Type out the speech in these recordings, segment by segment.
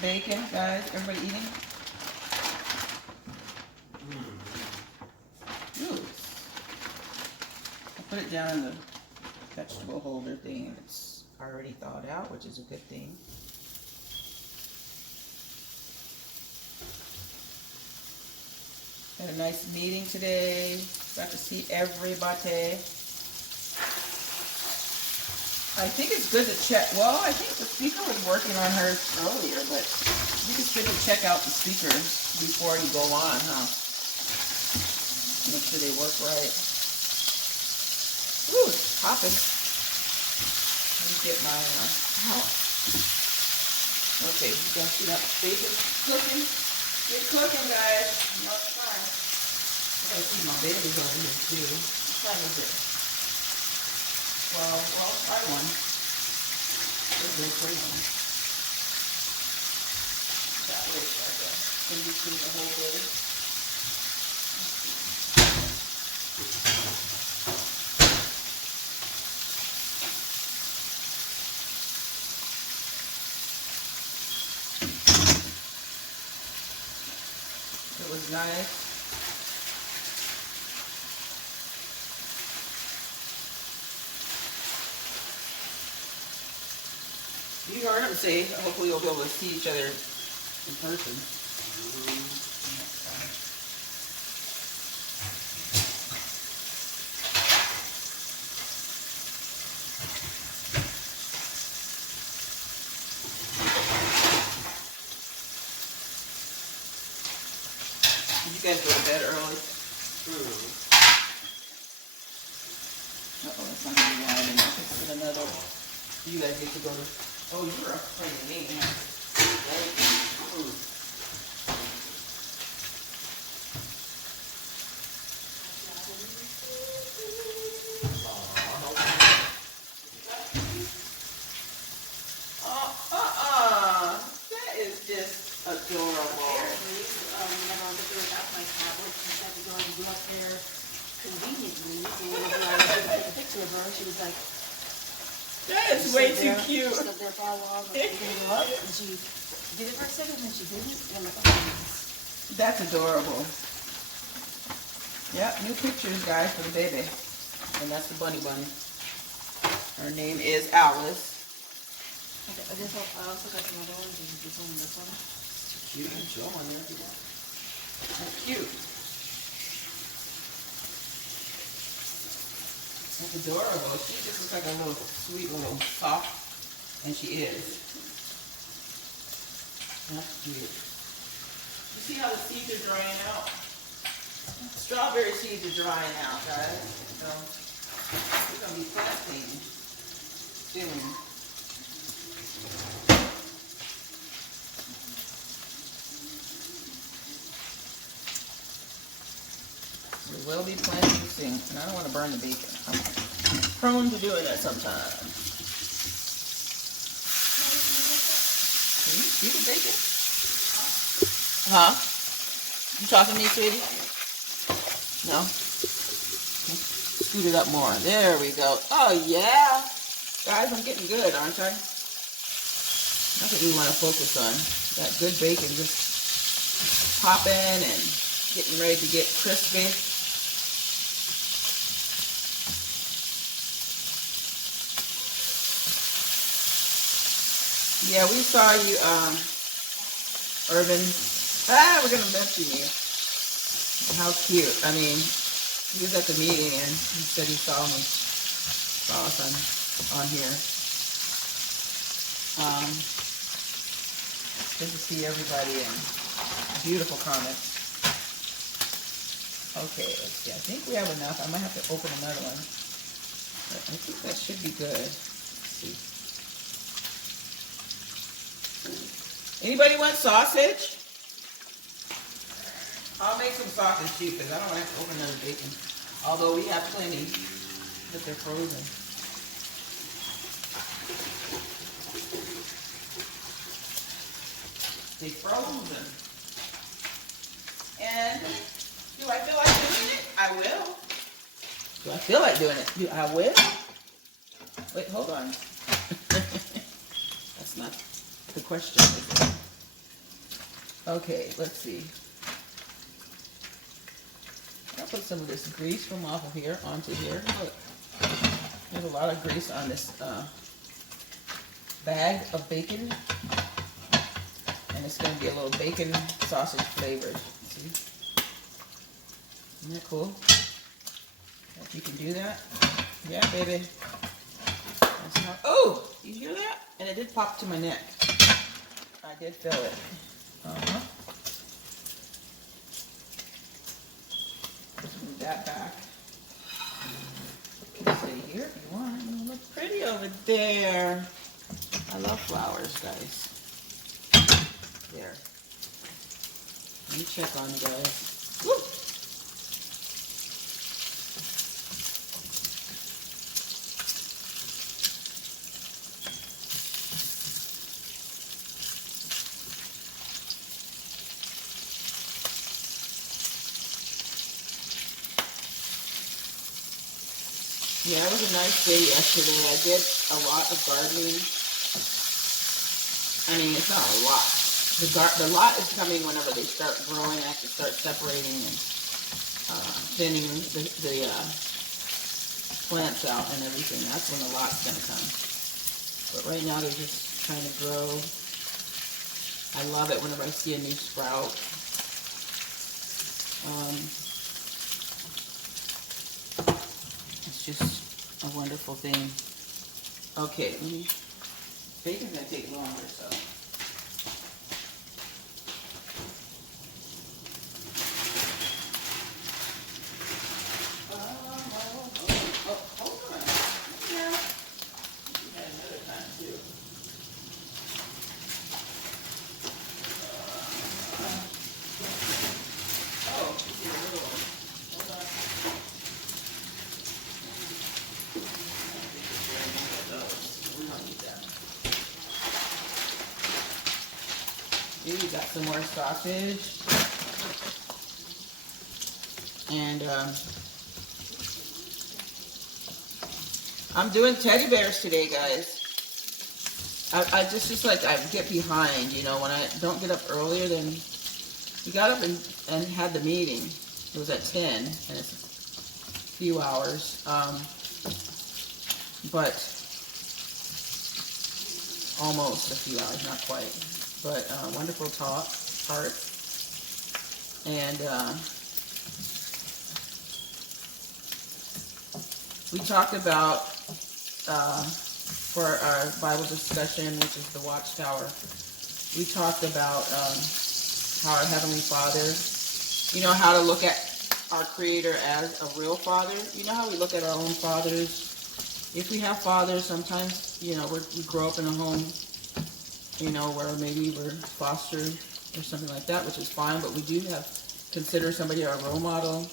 bacon, guys? Everybody eating? Ooh. I put it down in the vegetable holder thing. It's already thawed out, which is a good thing. Had a nice meeting today. Got to see everybody. I think it's good to check. Well, I think the speaker was working on hers earlier, but you can still check out the speakers before you go on, huh? Make sure they work right. Ooh, it's popping. Let me get my okay, you guys see that bacon cooking? Get cooking, guys. No, it's fine. I gotta see my baby's over here too. What time is it? Well, try one. It's a great one. That looks like a in between the whole day. It was nice. You heard him say, hopefully you'll be able to see each other in person. Did you guys go to bed early? Uh-oh, that's not going to be loud enough. This is another. You guys get to go to. Oh, you were up playing me. That is just adorable. Whenever I was up my tablet, she had to go and go up there conveniently. And whenever I was going to take a picture of her, she was like, that is way too cute. She stood there for a while, but she didn't go up, and she did it for a second, and then she didn't. And I'm like, oh, that's adorable. Yep, new pictures, guys, for the baby. And that's the bunny bunny. Her name is Alice. Okay, I also got another one. Did you one this one? Cute. Show one there if you want. That's cute. That's adorable. She just looks like a little sweet little soft, and she is. That's cute. You see how the seeds are drying out? Strawberry seeds are drying out, guys. So we're gonna be planting soon. We will be planting soon, and I don't want to burn the bacon. I'm prone to doing that sometimes. Can you see the bacon? Huh? You talking to me, sweetie? No? Scoot it up more. There we go. Oh, yeah. Guys, I'm getting good, aren't I? That's what we want to focus on. That good bacon just popping and getting ready to get crispy. Yeah, we saw you, Irvin. We're going to mention you. How cute. I mean, he was at the meeting and he said he saw us on here. Good to see everybody and beautiful comments. Okay, let's see. I think we have enough. I might have to open another one. But I think that should be good. Let's see. Anybody want sausage? I'll make some sausage too, because I don't have to open another bacon. Although we have plenty, but they're frozen. They frozen. And do I feel like doing it? I will. Do I feel like doing it? I will. Wait, hold on. That's not the question, is it? Okay, let's see. I'll put some of this grease from off of here onto here. Look, there's a lot of grease on this bag of bacon. And it's going to be a little bacon sausage flavored. See? Isn't that cool? If you can do that. Yeah, baby. Oh! You hear that? And it did pop to my neck. I did feel it. Uh-huh. Just move that back. You can stay here if you want. You look pretty over there. I love flowers, guys. There. Let me check on you guys. Woo! Yeah, it was a nice day yesterday. I did a lot of gardening. I mean, it's not a lot. The lot is coming whenever they start growing. I have to start separating and thinning the plants out and everything. That's when the lot's going to come. But right now they're just trying to grow. I love it whenever I see a new sprout. It's just a wonderful thing. Okay, bacon's going to take longer, so. You got some more sausage. And I'm doing teddy bears today, guys. I just like I get behind, you know, when I don't get up earlier than we got up and had the meeting. It was at 10 and it's a few hours. But almost a few hours, not quite. But wonderful part. And we talked about, for our Bible discussion, which is the Watchtower, we talked about how our Heavenly Father, you know, how to look at our Creator as a real Father. You know how we look at our own fathers? If we have fathers, sometimes, you know, we grow up in a home, you know, where maybe we're fostered or something like that, which is fine, but we do consider somebody our role model.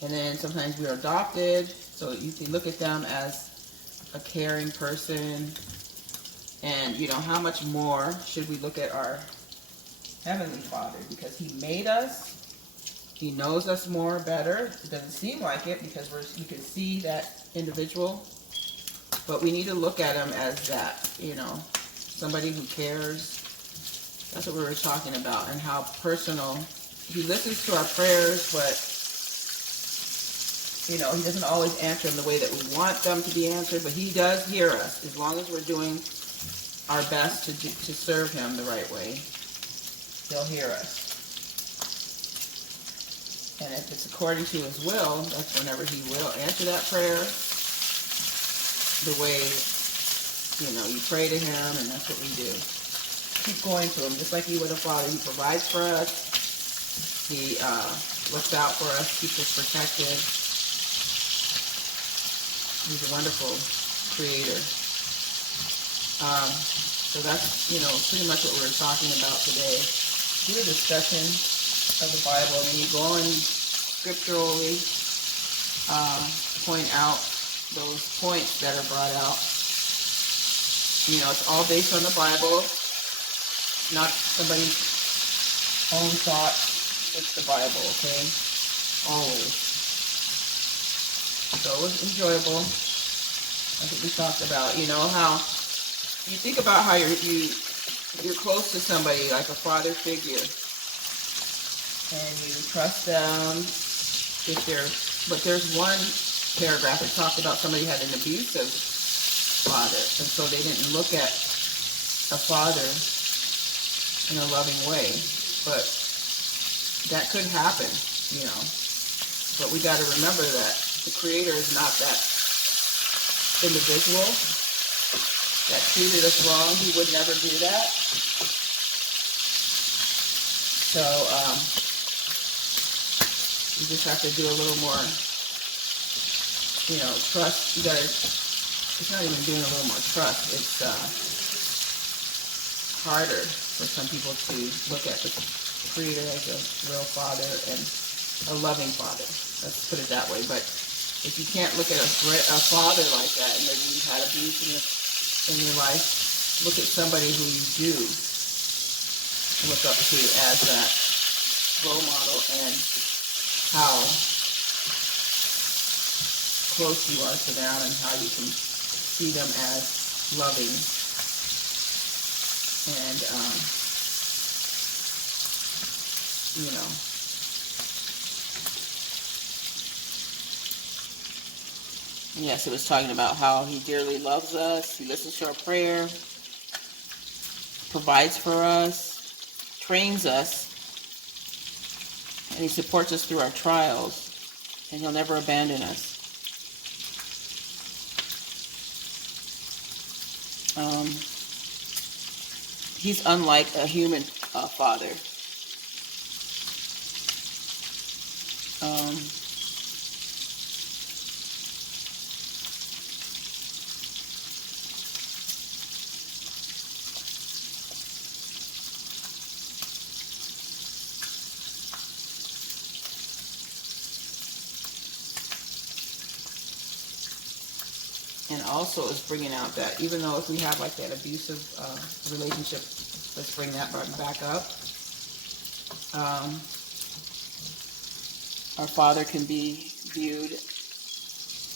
And then sometimes we are adopted, so you can look at them as a caring person. And, you know, how much more should we look at our Heavenly Father? Because He made us. He knows us more better. It doesn't seem like it because you can see that individual. But we need to look at Him as that, you know, somebody who cares. That's what we were talking about, and how personal. He listens to our prayers, but, you know, He doesn't always answer them the way that we want them to be answered, but He does hear us as long as we're doing our best to serve Him the right way. He'll hear us. And if it's according to His will, that's whenever He will answer that prayer the way, you know, you pray to Him, and that's what we do. Keep going to Him, just like you would a father. He provides for us. He looks out for us, keeps us protected. He's a wonderful Creator. So that's, you know, pretty much what we were talking about today. Do a discussion of the Bible, and then you go and scripturally point out those points that are brought out. You know, it's all based on the Bible, not somebody's own thoughts. It's the Bible, okay? Always. So it was enjoyable. That's what we talked about. You know, how you think about how you you're close to somebody like a father figure, and you trust them if they're, but there's one paragraph that talked about somebody had an abusive father, and so they didn't look at a father in a loving way. But that could happen, you know. But we got to remember that the Creator is not that individual that treated us wrong. He would never do that. So you just have to do a little more, you know, trust. You gotta, it's not even doing a little more trust. It's harder for some people to look at the Creator as a real father and a loving father. Let's put it that way. But if you can't look at a father like that, and maybe you've had abuse in your life, look at somebody who you do look up to as that role model, and how close you are to them, and how you can see them as loving. And you know, yes, it was talking about how He dearly loves us. He listens to our prayer, provides for us, trains us, and He supports us through our trials, and He'll never abandon us. He's unlike a human father. And also is bringing out that even though if we have like that abusive relationship, let's bring that back up. Our Father can be viewed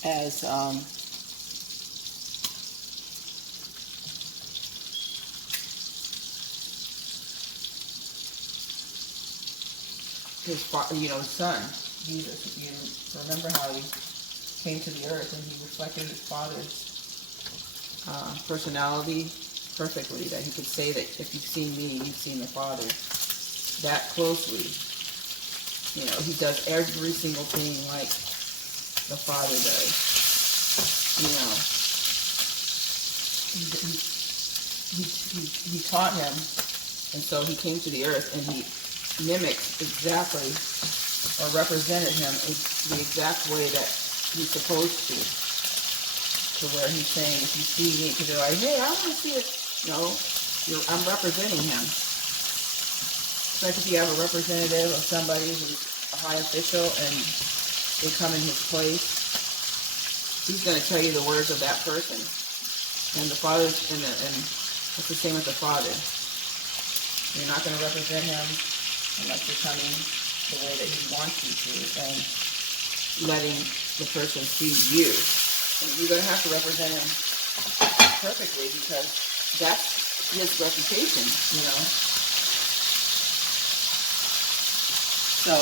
as His Son, Jesus. You remember how He came to the earth and He reflected His Father's personality perfectly, that He could say that if you've seen me, you've seen the Father. That closely. You know, He does every single thing like the Father does. You know, he taught him, and so He came to the earth and He mimicked exactly, or represented Him the exact way that He's supposed to where He's saying, if you see me, because they're like, hey, I want to see it. No, I'm representing Him. It's like if you have a representative of somebody who's a high official and they come in his place, he's going to tell you the words of that person. And the Father's, and it's the same with the Father. You're not going to represent Him unless you're coming the way that He wants you to, and letting the person see you. And you're going to have to represent Him perfectly, because that's His reputation, you know. So,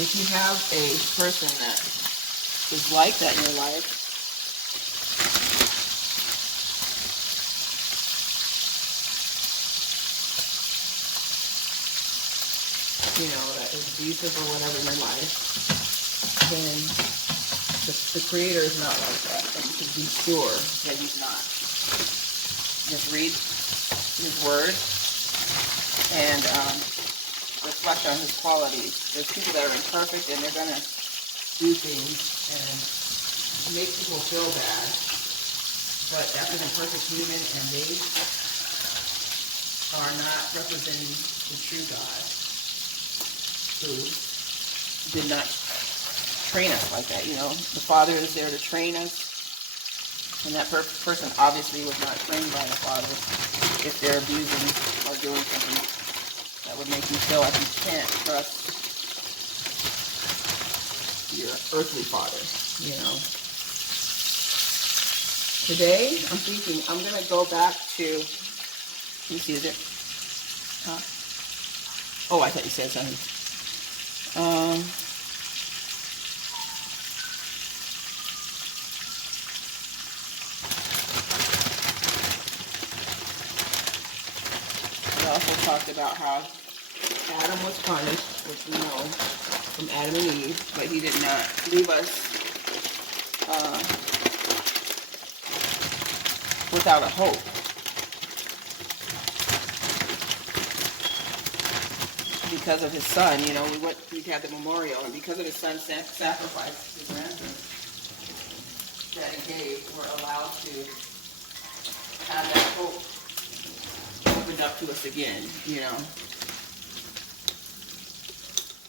if you have a person that is like that in your life, you know, that is abusive or whatever in your life, then the Creator is not like that, and you can be sure that He's not. Just read His Word and reflect on His qualities. There's people that are imperfect, and they're going to do things and make people feel bad, but that's an imperfect human, and they are not representing the true God, who did not train us like that. You know, the Father is there to train us, and that person obviously was not trained by the Father if they're abusing or doing something that would make you feel like you can't trust your earthly father, you know. Today, I'm thinking I'm going to go back to, let me see, is it? Huh? Oh, I thought you said something. We also talked about how Adam was punished, which we know from Adam and Eve, but he did not leave us without a hope. Because of his son, you know, we had the memorial, and because of his son's sacrifice, his ransom that he gave, we're allowed to have that hope opened up to us again, you know,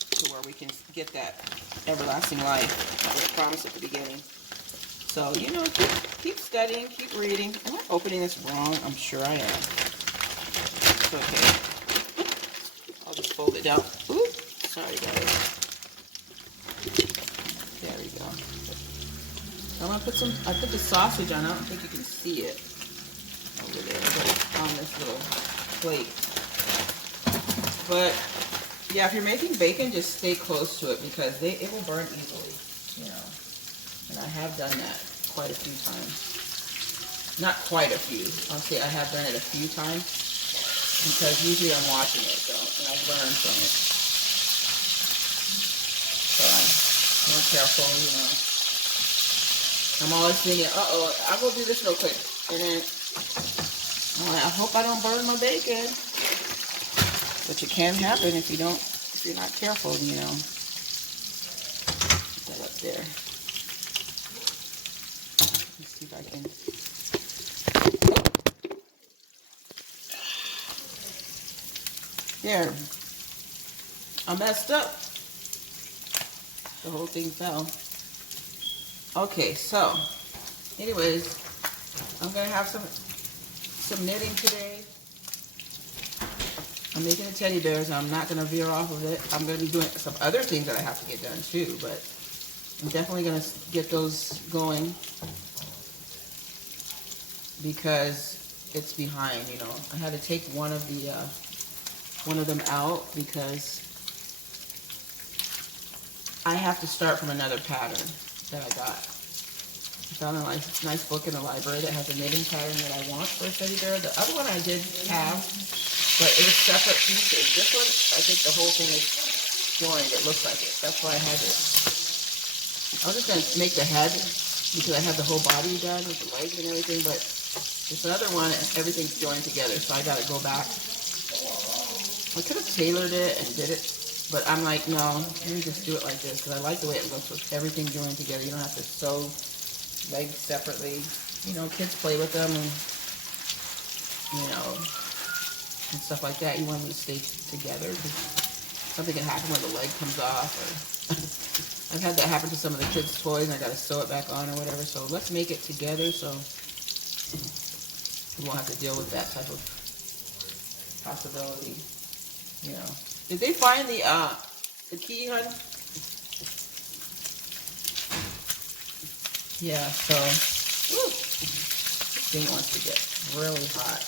to where we can get that everlasting life that was promised at the beginning. So, you know, keep studying, keep reading. Am I opening this wrong? I'm sure I am. It's okay. I'll just fold it down. Ooh, sorry guys. There we go. So I'm gonna I put the sausage on. I don't think you can see it over there, but it's on this little plate. But yeah, if you're making bacon, just stay close to it because it will burn easily, you know. And I have done that quite a few times. Not quite a few. I'll say I have done it a few times because usually I'm watching it, so, and I've learned from it. So I'm more careful, you know. I'm always thinking, uh-oh, I'll go do this real quick. And then, I hope I don't burn my bacon. Which it can happen if you're not careful, you know. Put that up there. Let's see if I can. There. I messed up. The whole thing fell. Okay, so, anyways, I'm gonna have some knitting today. I'm making the teddy bears. I'm not gonna veer off of it. I'm gonna be doing some other things that I have to get done too, but I'm definitely gonna get those going because it's behind. You know, I had to take one of them out because I have to start from another pattern that I got. I found a nice book in the library that has a knitting pattern that I want for a teddy bear. The other one I did have, but it was separate pieces. This one, I think the whole thing is joined. It looks like it. That's why I had it. I was just going to make the head because I had the whole body done with the legs and everything, but this other one, everything's joined together, so I got to go back. I could have tailored it and did it, but I'm like, no, let me just do it like this because I like the way it looks with everything joined together. You don't have to sew legs separately. You know, kids play with them and, you know, and stuff like that. You want them to stay together because something can happen when the leg comes off. Or I've had that happen to some of the kids' toys and I got to sew it back on or whatever. So let's make it together so we won't have to deal with that type of possibility. You know, did they find the key, hun? Yeah, so, woo, this thing wants to get really hot.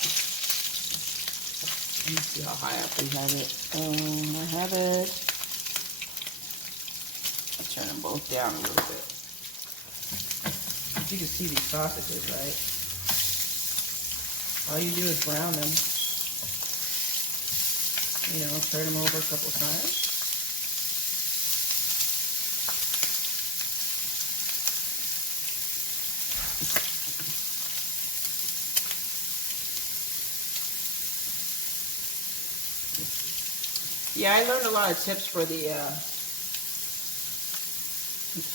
Let me see how high up we have it. I have it. I'll turn them both down a little bit. You can see these sausages, right? All you do is brown them. You know, turn them over a couple times. Yeah, I learned a lot of tips for the,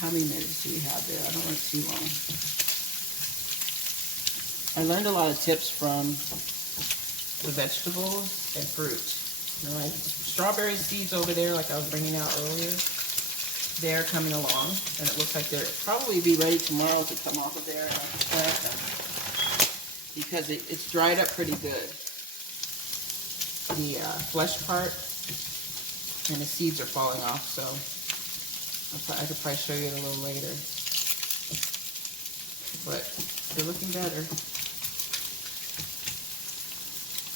how many minutes do we have there? I don't want it too long. I learned a lot of tips from the vegetables and fruit. You know, like strawberry seeds over there, like I was bringing out earlier, they're coming along, and it looks like they'll probably be ready tomorrow to come off of there and plant them because it's dried up pretty good. The flesh part and the seeds are falling off, so I could probably show you it a little later. but they're looking better.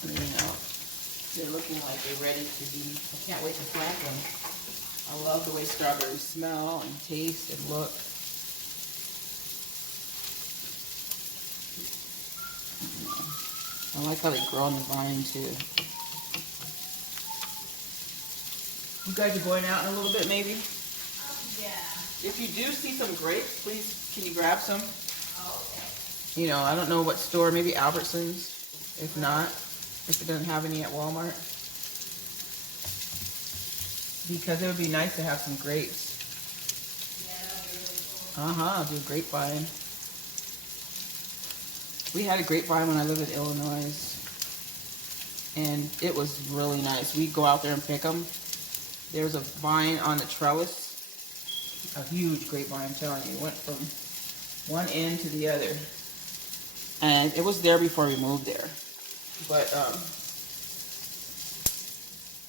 You know, they're looking like they're ready to be. I can't wait to plant them. I love the way strawberries smell and taste and look. I like how they grow on the vine too. You guys are going out in a little bit, maybe? Yeah. If you do see some grapes, please, can you grab some? Oh, okay. You know, I don't know what store, maybe Albertsons. If not, if it doesn't have any at Walmart. Because it would be nice to have some grapes. Yeah, that would be really cool. Do a grapevine. We had a grapevine when I lived in Illinois. And it was really nice. We'd go out there and pick them. There was a vine on the trellis. A huge grapevine, I'm telling you. It went from one end to the other. And it was there before we moved there. But,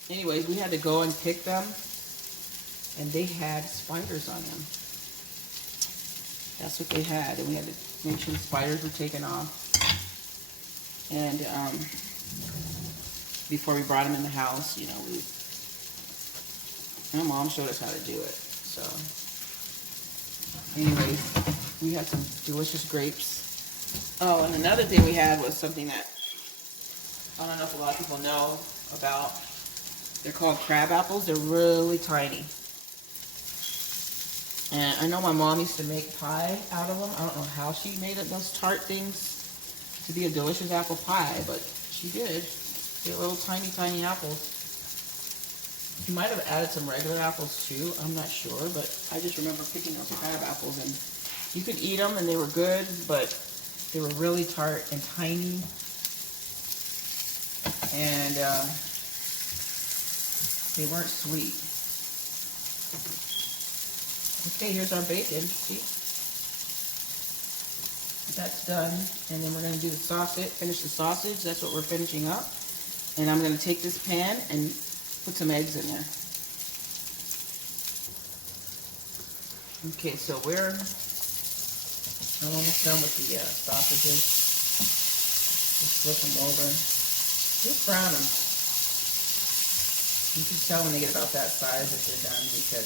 anyways, we had to go and pick them. And they had spiders on them. That's what they had. And we had to make sure the spiders were taken off. And, before we brought them in the house, you know, my mom showed us how to do it. So, anyways, we had some delicious grapes. Oh, and another thing we had was something that I don't know if a lot of people know about. They're called crab apples. They're really tiny. And I know my mom used to make pie out of them. I don't know how she made it, those tart things to be a delicious apple pie, but she did. They're little tiny, tiny apples. She might have added some regular apples too. I'm not sure, but I just remember picking those crab apples, and you could eat them and they were good, but they were really tart and tiny. And they weren't sweet. Okay, here's our bacon. See? That's done. And then we're going to do the sausage, finish the sausage. That's what we're finishing up. And I'm going to take this pan and put some eggs in there. Okay, so I'm almost done with the sausages. Just flip them over. Just brown them. You can tell when they get about that size if they're done, because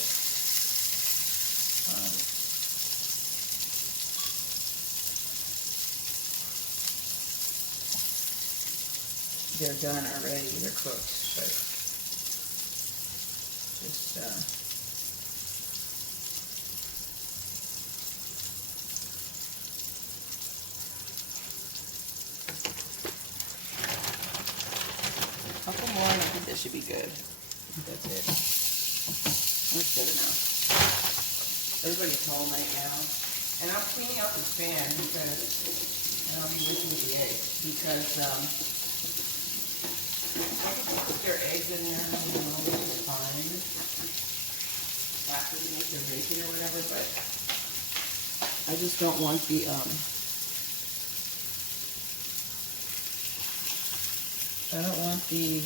they're done already, they're cooked, but just a couple more, and I think that should be good. I think that's it. That's good enough. Everybody's home right now, and I'm cleaning out this pan because, and I'll be waiting with the eggs, because I can put their eggs in there, you know, which is fine. After they make their bacon or whatever, but I just don't want the, I don't want the,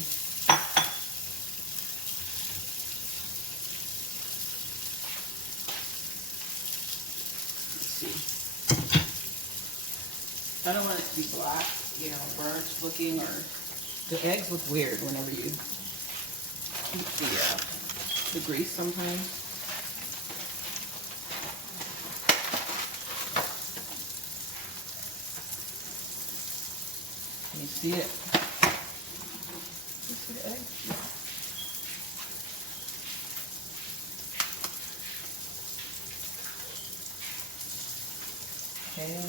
let's see. I don't want it to be black, you know, burnt looking, or the eggs look weird whenever you eat the grease sometimes. Can you see it? You see the egg? Okay.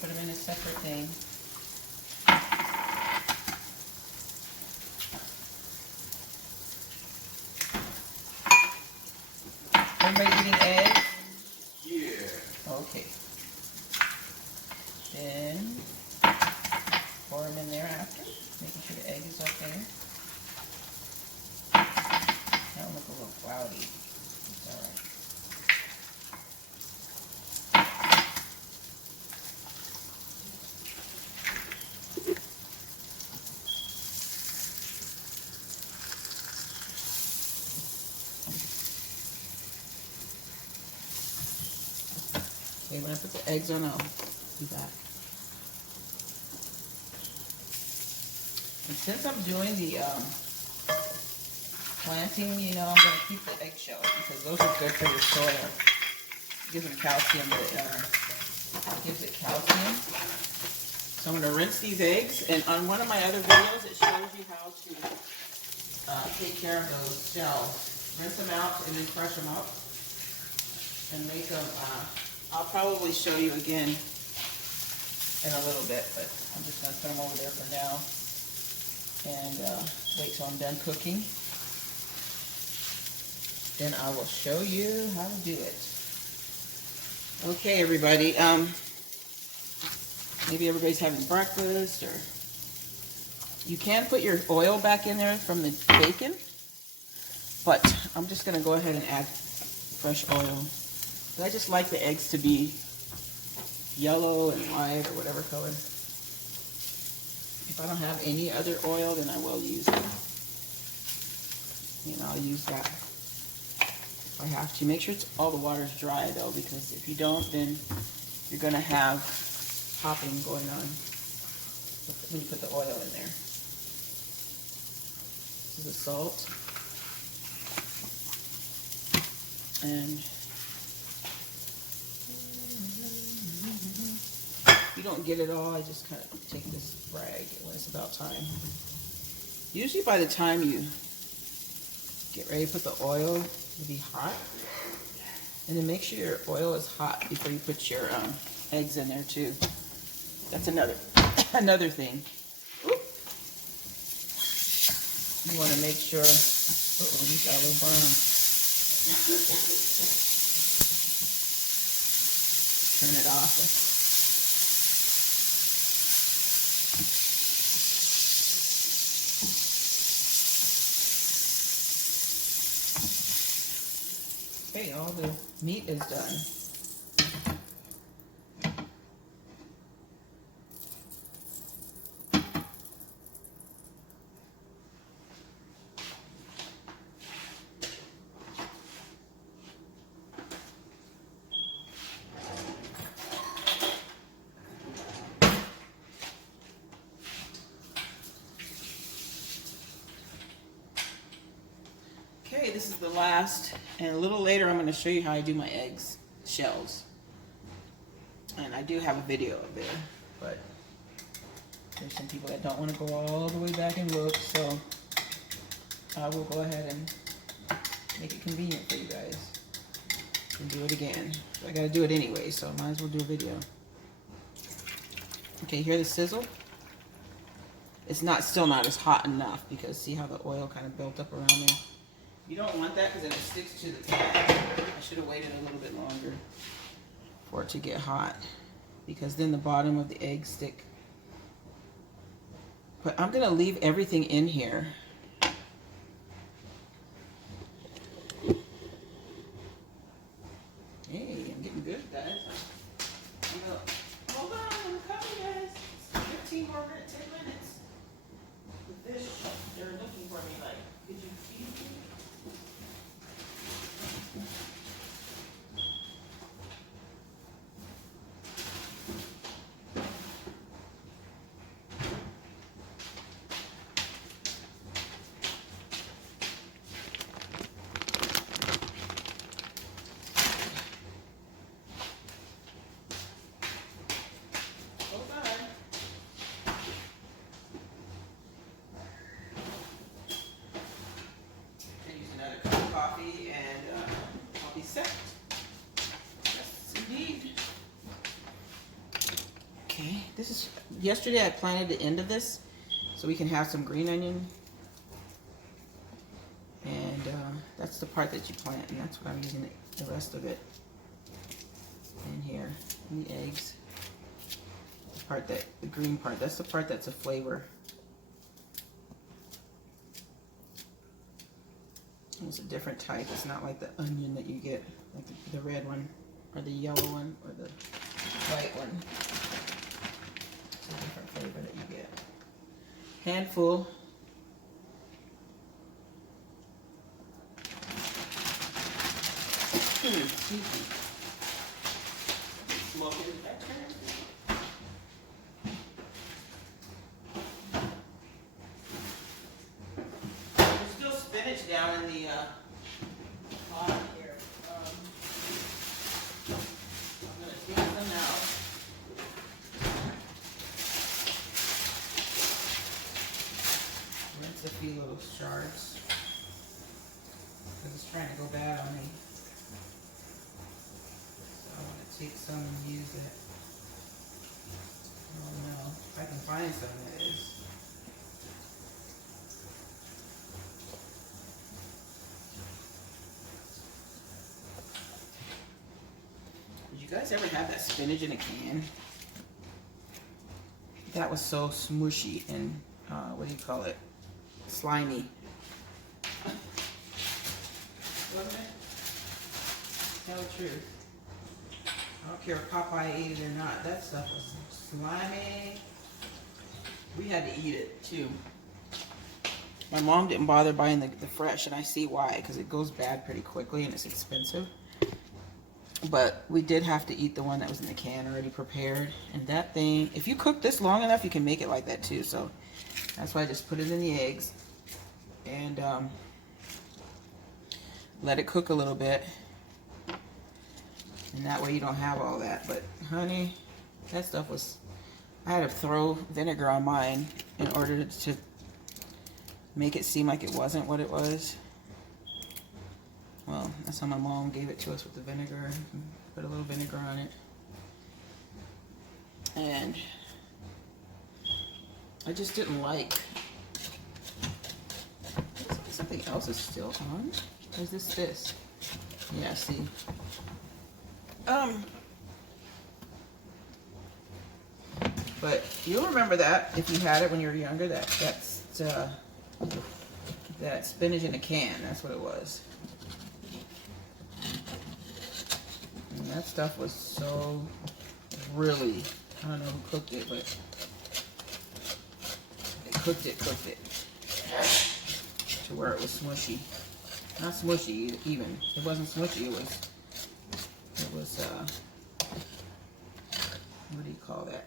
Put them in a separate thing. Everybody eating eggs? Yeah. Okay. Then pour them in there after, making sure the egg is up there. That will look a little cloudy. It's alright. Okay, when I put the eggs on, I'll be back. And since I'm doing the planting, you know, I'm going to keep the eggshells because those are good for your soil. It gives them calcium, but it gives it calcium. So I'm going to rinse these eggs, and on one of my other videos, it shows you how to take care of those shells. Rinse them out and then crush them up and make them, I'll probably show you again in a little bit, but I'm just going to put them over there for now and wait till I'm done cooking. Then I will show you how to do it. Okay, everybody. Maybe everybody's having breakfast, or you can put your oil back in there from the bacon, but I'm just going to go ahead and add fresh oil. But I just like the eggs to be yellow and white or whatever color. If I don't have any other oil, then I will use it. And I'll use that if I have to. Make sure all the water is dry though, because if you don't, then you're going to have popping going on when you put the oil in there. This is the salt. And if you don't get it all, I just kind of take this rag when it's about time. Usually by the time you get ready to put the oil, it'll be hot. And then make sure your oil is hot before you put your eggs in there too. That's another thing. Oop. You want to make sure. Uh-oh, you got a little burn. Turn it off. Okay, all the meat is done. Okay, this is the last, and a little later I'm going to show you how I do my eggs shells. And I do have a video of there, but there's some people that don't want to go all the way back and look, so I will go ahead and make it convenient for you guys and do it again. So I got to do it anyway, so I might as well do a video. Okay, hear the sizzle? It's still not as hot enough, because see how the oil kind of built up around there? You don't want that because then it sticks to the pan. I should have waited a little bit longer for it to get hot, because then the bottom of the eggs stick. But I'm going to leave everything in here. Hey, I'm getting good, guys. Hold on, I'm coming, guys. It's 15 more minutes, 10 minutes. The fish, they're looking for me like, could you feed me? This is, yesterday I planted the end of this so we can have some green onion. And that's the part that you plant, and that's what I'm using the rest of it in here, in the eggs. The part that, the green part, that's the part that's a flavor. And it's a different type. It's not like the onion that you get, like the red one, or the yellow one, or the white one. It's a different flavor that you get. Handful. Excuse me. smoke it. Is that turning? There's still spinach down in the bottom here. I'm gonna take them out. Rinse a few little shards because it's trying to go bad on me. So I want to take some and use it. Oh no, if I can find some, that is. Did you guys ever have that spinach in a can? That was so smushy and, what do you call it? Slimy. Wasn't it? Tell the truth. I don't care if Popeye ate it or not. That stuff was slimy. We had to eat it too. My mom didn't bother buying the fresh, and I see why, because it goes bad pretty quickly and it's expensive. But we did have to eat the one that was in the can already prepared. And that thing, if you cook this long enough, you can make it like that too. So that's why I just put it in the eggs and let it cook a little bit. And that way you don't have all that. But honey, that stuff was, I had to throw vinegar on mine in order to make it seem like it wasn't what it was. Well, that's how my mom gave it to us, with the vinegar. Put a little vinegar on it. And I just didn't like. Something else is still on. Or is this? Yeah, see. But you'll remember that if you had it when you were younger. That spinach in a can. That's what it was. And that stuff was so really, I don't know who cooked it, but they cooked it to where it was smushy. Not smushy even. It wasn't smushy. It was what do you call that?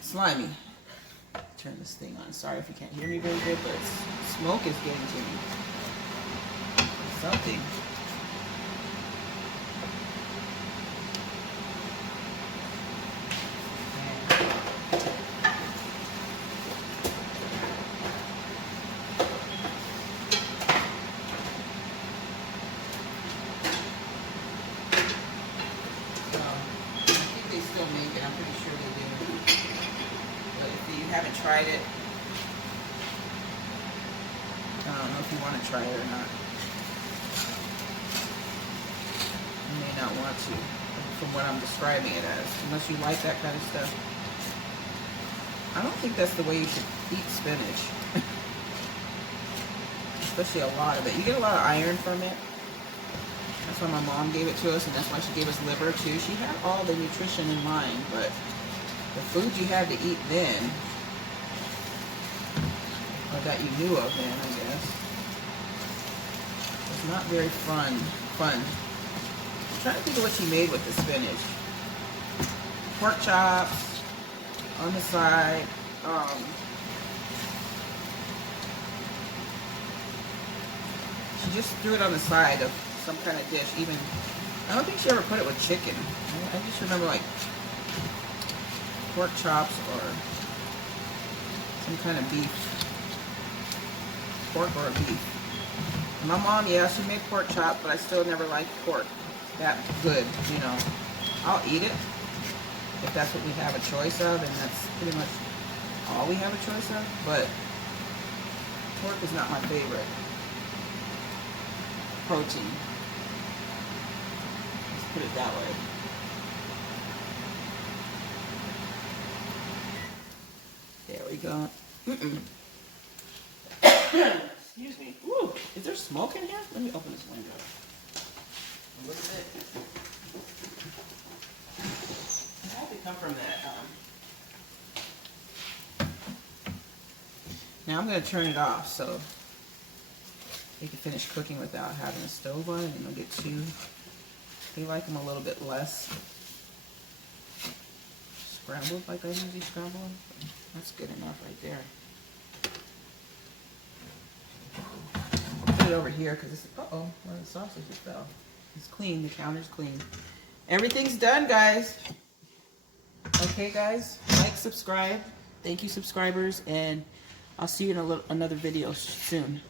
Slimy. Turn this thing on. Sorry if you can't hear me very good, but smoke is getting to me. Something. Tried it. I don't know if you want to try it or not. You may not want to, from what I'm describing it as, unless you like that kind of stuff. I don't think that's the way you should eat spinach. Especially a lot of it. You get a lot of iron from it. That's why my mom gave it to us, and that's why she gave us liver too. She had all the nutrition in mind, but the food you had to eat then, or that you knew of then, I guess, was not very fun. I'm trying to think of what she made with the spinach. Pork chops on the side. She just threw it on the side of some kind of dish. Even, I don't think she ever put it with chicken. I just remember like pork chops or some kind of beef. Pork or beef. And my mom, yeah, she made pork chops, but I still never liked pork that good, you know. I'll eat it if that's what we have a choice of, and that's pretty much all we have a choice of, but pork is not my favorite protein. Let's put it that way. There we go. Excuse me. Ooh, is there smoke in here? Let me open this window. A little bit. It had to come from that. Now I'm going to turn it off so you can finish cooking without having a stove on, and it'll get too They like them a little bit less scrambled, like I usually scramble them. That's good enough right there. Put it over here because it's, uh-oh, one of the sausages fell. It's clean, the counter's clean. Everything's done, guys. Okay, guys, like, subscribe. Thank you, subscribers, and I'll see you in another video soon.